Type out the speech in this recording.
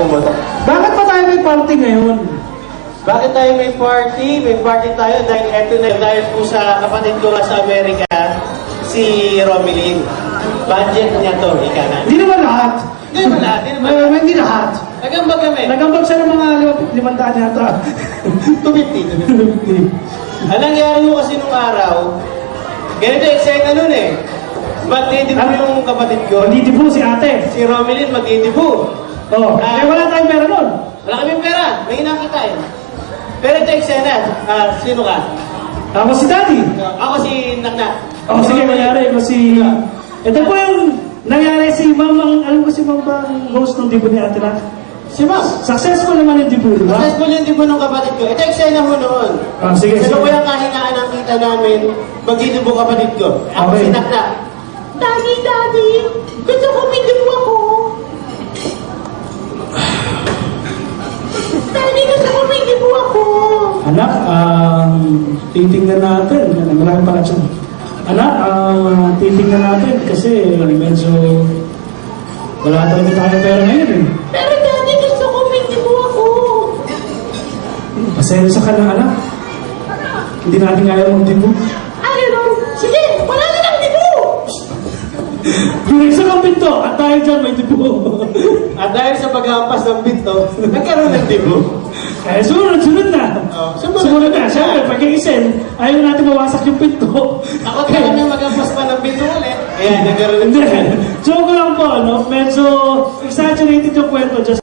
pumotok. Bakit pa tayo may party ngayon? Bakit tayo may party? May party tayo dahil eto na dahil po sa kapatid ko nga sa Amerika, si Romilin. Budget niya to, ika na. Hindi naman lahat. Hindi naman lahat, hindi naman lahat. Hindi lahat. Nagambag kami. Nagambag siya ng mga 500 yata. 250. Ang nangyari mo kasi nung araw, ganito eksena nun eh. Magdidibo yung kapatid ko. Magdidibo si ate. Si Romilin magdidibo. Oo. Kaya wala tayong pera nun. Wala kaming pera. May hinakita eh. Pero ito eksena. Sino ka? Ako si Daddy. Ako si Naknak. Ako sige, nangyari. Ako si... Ito po yung nangyari si Ma'am. Alam ko si Ma'am ba ang host ng dibo ni ate na? Si Ma'am. Successful naman yung dibo, di ba? Successful yung dibo ng kapatid ko. Ito eksena mo noon. Sige, sige. Ano ko yung kahinaan ang kita namin magdidibo kapatid ko. Ako Okay. si Naknak. Daddy, gusto ko may dibo ako. Daddy, gusto ko may dibo ako. Anak, titingnan natin. Marami pala siya. Anak, titingnan natin kasi medyo wala talaga tayo pera ngayon eh. Pero Daddy, gusto ko may dibo ako. Pasensya ka na, anak. Hindi natin kaya mag-dibo. Ayun, sige, wala na lang dibo. Binagsak ang pinto at tayo dyan may dibo. At dahil sa paghampas ng pinto, nagkaroon ng dibo. Eh, sunod na. Sumunod na. Siyempre, pag-iisin, ayaw natin mawasak yung pinto. Ako talaga na maghampas pa ng pinto ulit. Ayan, nagkaroon ng Hindi. dibo. Joke lang po, no? Medyo exaggerated yung kwento. Just